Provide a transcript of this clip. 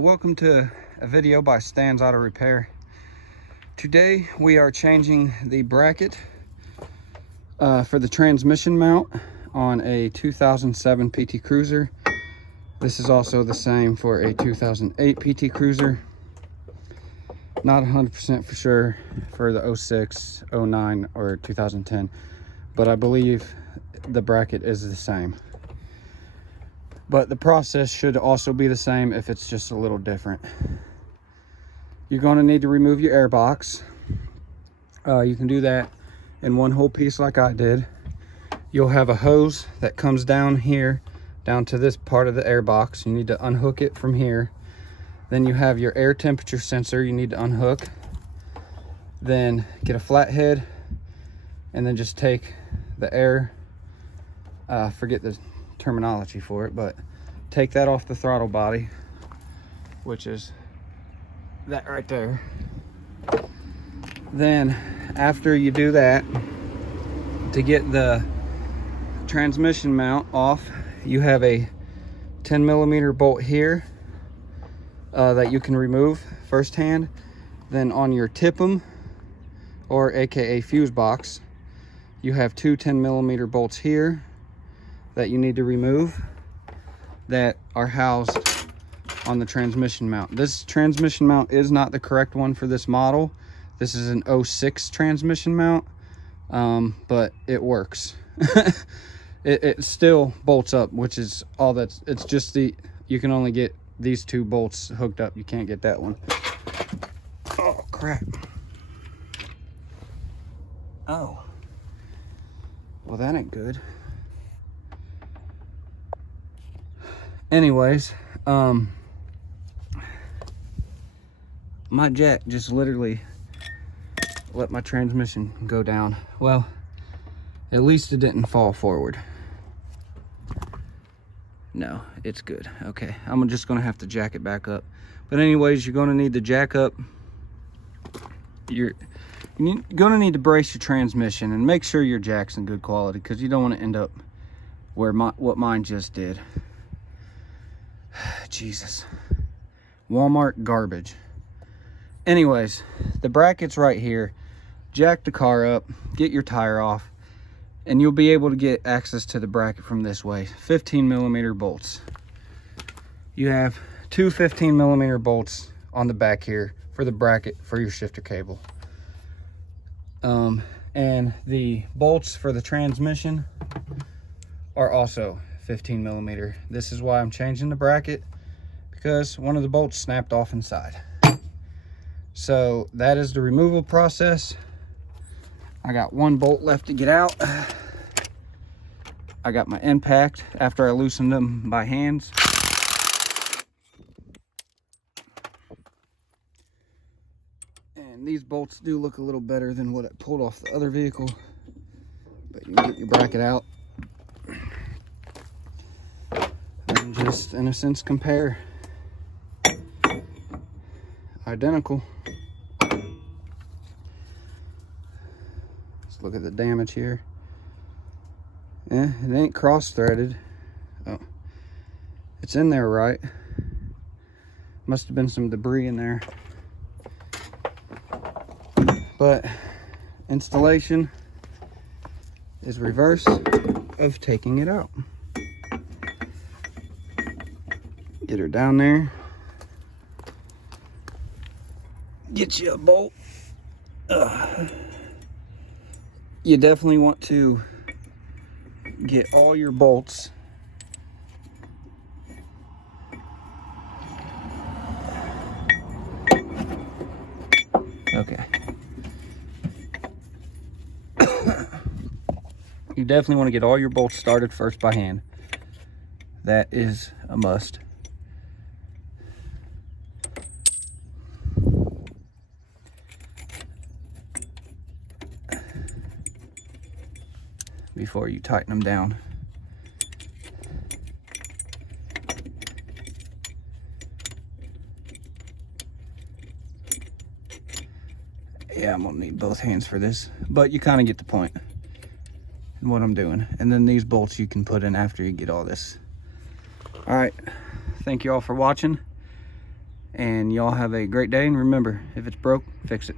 Welcome to a video by Stan's Auto Repair. Today we are changing the bracket for the transmission mount on a 2007 PT Cruiser. This is also the same for a 2008 PT Cruiser. Not 100% for sure for the 06, 09, or 2010, but I believe the bracket is the same. But the process should also be the same if it's just a little different. You're going to need to remove your air box. You can do that in one whole piece like I did. You'll have a hose that comes down here, down to this part of the air box. You need to unhook it from here. Then you have your air temperature sensor you need to unhook. Then get a flathead and then just take the air, forget the terminology for it, but take that off the throttle body, which is that right there. Then after you do that, to get the transmission mount off, you have a 10mm bolt here that you can remove firsthand. Then on your TIPM, or aka fuse box, you have two 10mm bolts here that you need to remove that are housed on the transmission mount. This transmission mount is not the correct one for this model. This is an 06 transmission mount, but it works. it still bolts up, which is all that's, it's just you can only get these two bolts hooked up. You can't get that one. Oh crap. Oh, well that ain't good. Anyways, my jack just literally let my transmission go down. Well, at least it didn't fall forward. No, it's good. Okay, I'm just gonna have to jack it back up. But anyways, you're gonna need to jack up. You're gonna need to brace your transmission and make sure your jack's in good quality, because you don't want to end up where what mine just did. Jesus, Walmart garbage. Anyways, the bracket's right here. Jack the car up, get your tire off, and you'll be able to get access to the bracket from this way. 15mm bolts. You have two 15mm bolts on the back here for the bracket for your shifter cable. And the bolts for the transmission are also 15mm. This is why I'm changing the bracket, because one of the bolts snapped off inside. So that is the removal process. I got one bolt left to get out. I got my impact after I loosened them by hands. And these bolts do look a little better than what I pulled off the other vehicle, but you can get your bracket out and just, in a sense, compare. Identical. Let's look at the damage here. Yeah, it ain't cross-threaded. Oh, it's in there right. Must have been some debris in there. But installation is reverse of taking it out. Get her down there. Get you a bolt. You definitely want to get all your bolts okay. You definitely want to get all your bolts started first by hand. That is a must. Before you tighten them down. Yeah, I'm gonna need both hands for this, but you kind of get the point in what I'm doing. And then these bolts you can put in after you get all this. All right, thank you all for watching. And y'all have a great day. And remember, if it's broke, fix it.